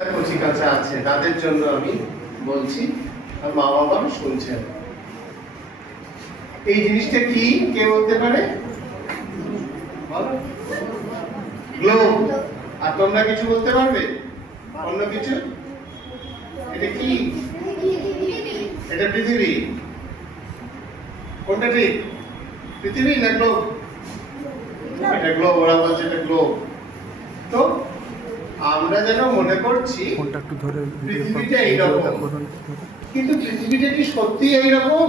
কাছে আছে তাদের জন্য আমি বলছি, আর মা বাবাও শুনছেন। এই জিনিসটা কি কে বলতে পারে? গ্লোব। আর তোমরা কিছু বলতে পারবে? অন্য কিছু? এটা কি? এটা পৃথিবী। কোনটা ঠিক? পৃথিবী না গ্লোব? এটা গ্লোব। ওরা বলছে এটা গ্লোব। তো আমরা যেন মনে করছি পৃথিবীটা এইরকম, কিন্তু পৃথিবীটা কি সত্যি এইরকম?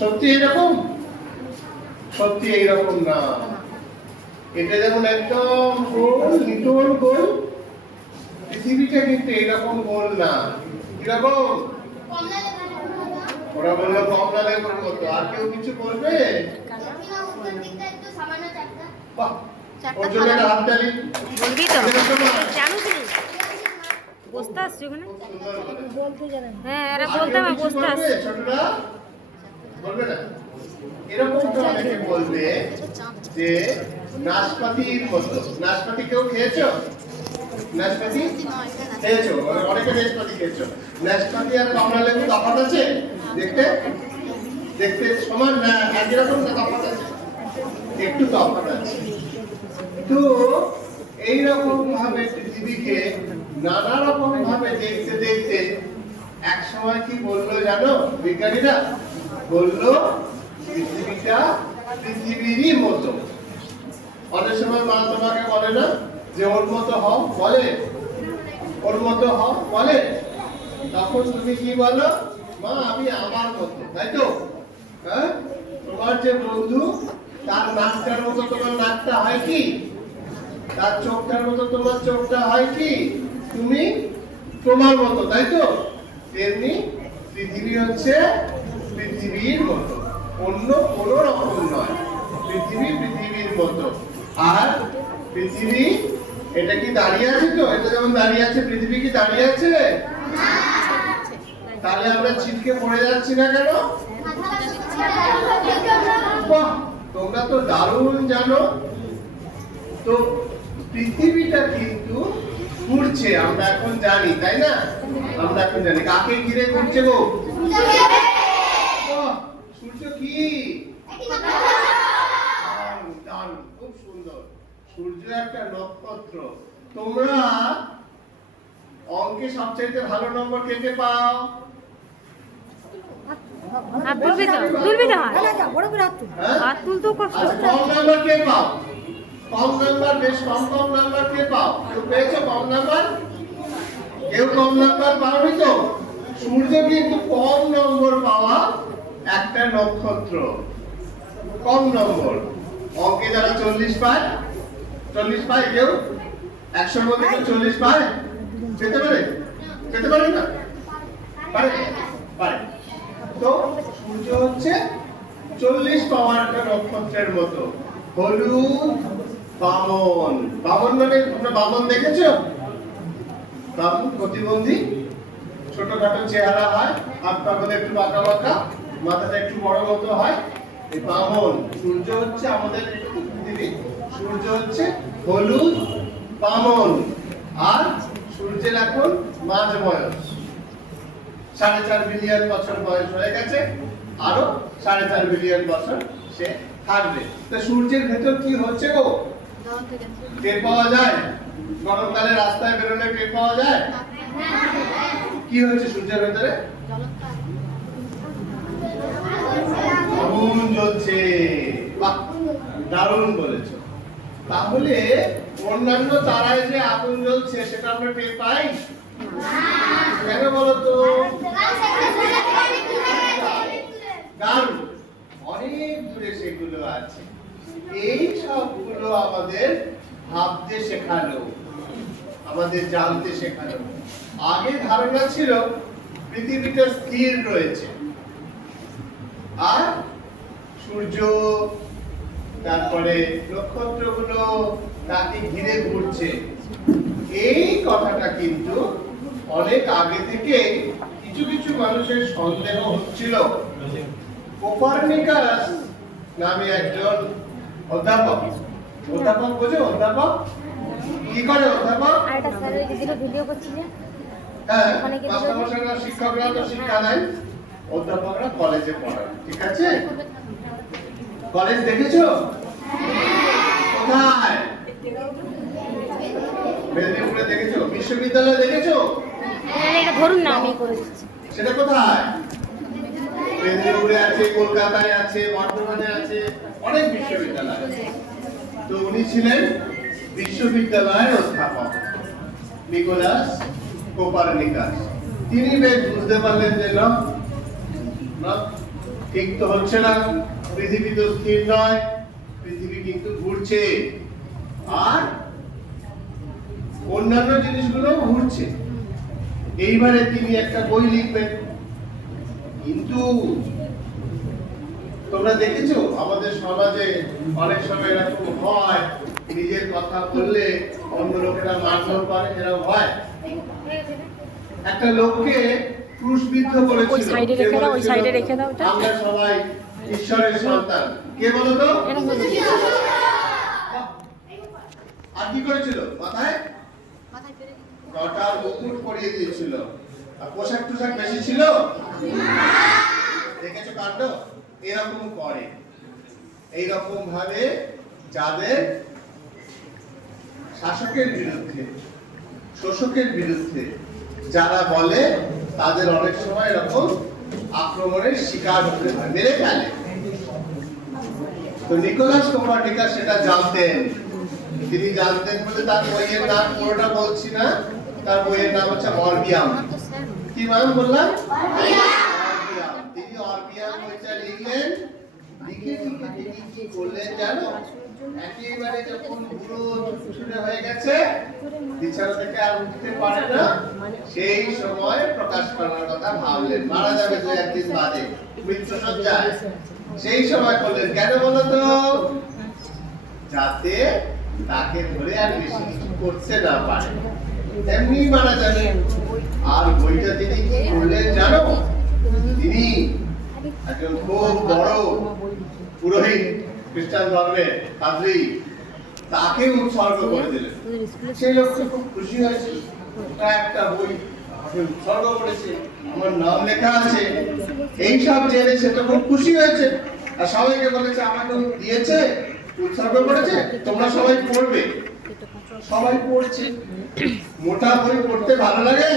সত্যি এইরকম? সত্যি এইরকম না। এটা যেমন একদম গোল, লিটল গোল, পৃথিবীটা কিন্তু এইরকম গোল না। কিরকম? ওরা বললো কমলা লেবুর মতো। আর কেউ কিছু বলবে? বাহ, ওর জন্য একটা হাততালি। বলবি তো? জানো কি? বসতে আসছি ওখানে? হ্যাঁ, এরা বলতে হবে বসতে আসছি। ছোটরা বলবে না? এরকম তো অনেকে বলবে যে নাশপাতির মতো। নাশপাতি কেউ খেয়েছো? নাশপাতি খেয়েছো? অনেকে নাশপাতি খেয়েছো। নাশপাতি আর কমলা লেবু তফাৎ আছে দেখতে? দেখতে সমান না, একই রকম না তফাৎ আছে? একটু তফাৎ আছে। তো এইরকম ভাবে পৃথিবীকে নানা রকম ভাবে দেখতে দেখতে এক সময় কি বললো জানো বিজ্ঞানীরা? বললো পৃথিবীটা পৃথিবীরই মতো। অনেক সময় মা তোমাকে বলে না যে ওর মতো হও? বলে ওর মতো হও বলে? তখন তুমি কি বলো? মা আমি আমার মতো, তাই তো? হ্যাঁ, তোমার যে বন্ধু তার নাকটার মতো তোমার নাকটা হয় কি? তার চোখটার মতো তোমার চোখটা হয় কি? তুমি তোমার মতো, তাই তো? তেমনি পৃথিবী হচ্ছে পৃথিবীর মতো, অন্য কোন রকম নয়। পৃথিবী পৃথিবীর মতো। আর পৃথিবী এটা কি দাঁড়িয়ে আছে? তো এটা যেমন দাঁড়িয়ে আছে, পৃথিবী কি দাঁড়িয়ে আছে? তাহলে আমরা ছিটকে পড়ে যাচ্ছি না কেন? বাহ, তোমরা তো দারুণ জানো। তো পৃথিবীটা কিন্তু ঘুরছে, আমরা এখন জানি, তাই না? আমরা এখন জানি কাকে ঘিরে ঘুরছে গো? সূর্য কি? দারুণ, খুব সুন্দর। সূর্য একটা নক্ষত্র। তোমরা অঙ্কে সবচাইতে ভালো নম্বর কে কে পাও? হাত তুলবি তো? তুলবি তো হাত তুলতো কষ্ট। কম নাম্বার কে পাও? কম নাম্বার, বেশ কম কম নাম্বার কে পাও? কেউ পেয়েছো কম নাম্বার? কেউ কম নাম্বার পাওনি তো? সূর্য কিন্তু কম নম্বর পাওয়া একটা নক্ষত্র। কম নম্বর। অঙ্কে যারা 40 পায়, 40 পায় কেউ? 100 এর মধ্যে কেউ 40 পায়? পেতে পারে? পেতে পারে না? পারে? পারে। তো সূর্য হচ্ছে 40 পাওয়ার একটা নক্ষত্রের মতো। হলুদ বামন। বামন মানে তোমরা বামন দেখেছো? বামন প্রতিবন্ধী, ছোটখাটো চেহারা হয়, হাত পা গুলো একটু বাঁকা বাঁকা, মাথাটা একটু বড় মতো হয়। এই বামন। সূর্য হচ্ছে আমাদের পৃথিবী, সূর্য হচ্ছে হলুদ বামন। আর সূর্যের এখন মাঝ বয়স, 4.5 বিলিয়ন বছর বয়স হয়ে গেছে, আরো 4.5 বিলিয়ন বছর সে থাকবে। তো সূর্যের ভেতর কি হচ্ছে গো? টের পাওয়া যায়? গরমকালে রাস্তায় বেরোলে টের পাওয়া যায়? কি হচ্ছে সূর্যের ভেতরে? আগুন জ্বলছে। বাহ, দারুণ বলেছো। তাহলে অন্যান্য তারায় যে আগুন জ্বলছে সেটা আমরা টের পাই? কেন বলো তো? দারুণ, অনেক দূরে সেগুলো আছে। এই সবগুলো আমাদের ভাবতে শেখালো, আমাদের জানতে শেখালো। আগে ধারণা ছিল পৃথিবীটা স্থির রয়েছে, আর সূর্য তারপরে নক্ষত্রগুলো তাকে ঘিরে ঘুরছে। এই কথাটা কিন্তু অনেক আগে থেকে কিছু কিছু মানুষের সন্দেহ হচ্ছিল। কোপারনিকাস নামে একজন অধ্যাপক, অধ্যাপক বোঝো? অধ্যাপক কি করে অধ্যাপক? আর একটা স্যার ওই দিকে ভিডিও করছিল। হ্যাঁ, মাস্টারমশাইরা শিক্ষকরা তো শিক্ষা দেন, অধ্যাপকরা কলেজে পড়ান, ঠিক আছে? কলেজ দেখেছো? কোথায়? মেদিনীপুরে দেখেছো? বিশ্ববিদ্যালয় দেখেছো? এটা ধরুন না, আমি করে দিচ্ছি। সেটা কোথায়? মেদিনীপুরে আছে, কলকাতায় আছে, বর্ধমানে আছে, অনেক বিশ্ববিদ্যালয় আছে। তো উনি ছিলেন বিশ্ববিদ্যালয়ের অধ্যাপক নিকোলাস কোপারনিকাস। তিনি বেশ বুঝতে পারলেন যে না, ঠিক তো হচ্ছে না, পৃথিবী তো স্থির নয়, পৃথিবী কিন্তু ঘুরছে, আর অন্যান্য জিনিসগুলো ঘুরছে। এইবারে তিনি একটা বই লিখবেন। কিন্তু তোমরা দেখেছো আমাদের সমাজে অনেক সময় এরকম হয়, নিজের কথা বললে অন্য লোকেরা মারধর করে, এরকম হয়। একটা লোককে ক্রুশবিদ্ধ করেছিল। ওই সাইডে রেখে দাও, ওই সাইডে রেখে দাও ওটা। আমরা সবাই ঈশ্বরের সন্তান। কে বলো তো? আর কি করেছিল? মাথায় কটার মুকুট পরিয়ে দিয়েছিল। আর পোশাক টোশাক বেশি ছিল? দেখেছো কাণ্ড? এরকম করে। এইরকম ভাবে যাদের শাসকের বিরুদ্ধে, শোষকের বিরুদ্ধে যারা বলে, তাদের অনেক সময় এরকম আক্রমণের শিকার হতে হয়, মেরে ফেলে। তো নিকোলাস কোপারনিকাস সেটা জানতেন। তিনি জানতেন বলে তার বইয়ের নাম পুরোটা বলছি না, তার বইয়ের নাম হচ্ছে অরবিয়াম। কি নাম বললাম? অরবিয়াম। তিনি অরবিয়াম বইটা লিখলেন। লিখে তিনি কি করলেন জানো? একেবারে যখন পুরো ছুটে হয়ে গেছে, বিছানা থেকে আর উঠতে পারে না, সেই সময় প্রকাশ করার কথা ভাবলেন। মারা যাবে দু একদিন বাদে, মৃত্যুসজ্জায়। সেই সময় করলেন কেন বলো তো? যাতে তাকে ধরে আর বেশি কিছু করতে না পারে, এমনি মারা যাবে। আর বইটা তিনি কি করলেন জানো? তিনি একজন খুব বড় পুরোহিত, খ্রিস্টান ধর্মের পাদ্রী, তাকে উৎসর্গ করে দিলেন। সেই লোক খুব খুশি হয়েছে, একটা বই উৎসর্গ করেছে, আমার নাম লেখা আছে, এইসব জেনে সে তো খুব খুশি হয়েছে। আর সবাইকে বলেছে আমাকে দিয়েছে, উৎসর্গ করেছে, তোমরা সবাই পড়বে। সবাই পড়ছে। মোটা বই পড়তে ভালো লাগে?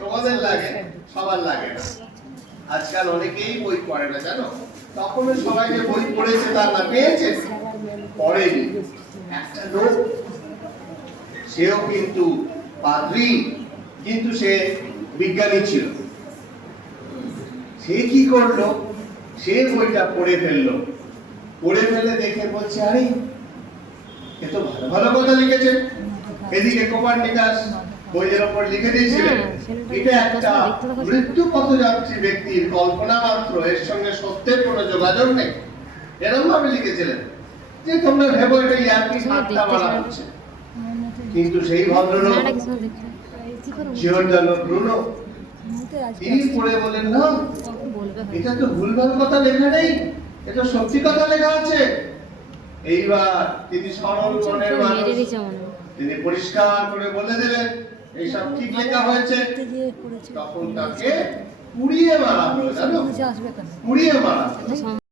তোমাদের লাগে, সবার লাগে না। আজকাল অনেকেই বই পড়ে না জানো। তখন সবাই যে বই পড়েছে তার না, পেয়েছে? পড়েনি। একটা লোক, সেও কিন্তু পাদ্রী, কিন্তু সে বিজ্ঞানী ছিল। সে কি করলো? সে বইটা পড়ে ফেললো। পড়ে ফেলে দেখে বলছে, আরে এ তো ভালো ভালো কথা লিখেছে। এদিকে কোপারনিকাস বইয়ের ওপর লিখে দিয়েছিলেন, এটা একটা মৃত্যু পথযাত্রী ব্যক্তির কল্পনা মাত্র, এর সঙ্গে সত্যের কোনো যোগাযোগ নেই, এরকম ভাবে লিখেছিলেন যে তোমরা ভেবো এটা ইয়ার্কি ঠাট্টা মারা হচ্ছে। কিন্তু সেই ভদ্রলোক জিওর্দানো ব্রুনো, তিনি পড়ে বলেন, না, এটা তো ভুলভাল কথা লেখা নেই, এটা সত্যি কথা লেখা আছে। এইবার তিনি সরল মনের মানুষ, তিনি পরিষ্কার করে বলে দিলেন এইসব ঠিক লেখা হয়েছে। তখন তাকে পুড়িয়ে মারা হলো জানো, পুড়িয়ে মারা।